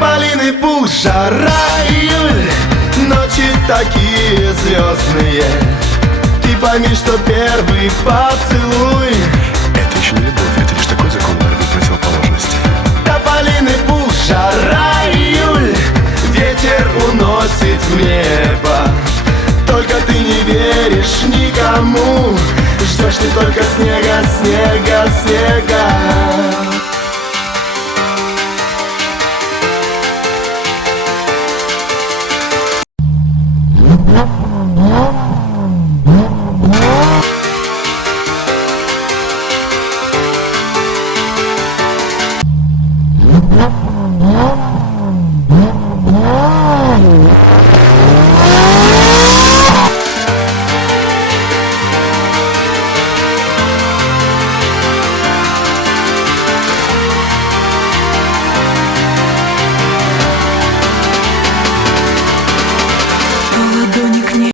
Тополиный пух, жара, июль, ночи такие звездные. Ты пойми, что первый поцелуй Это еще не любовь, это лишь такой закон борьбы противоположностей. тополиный пух, жара,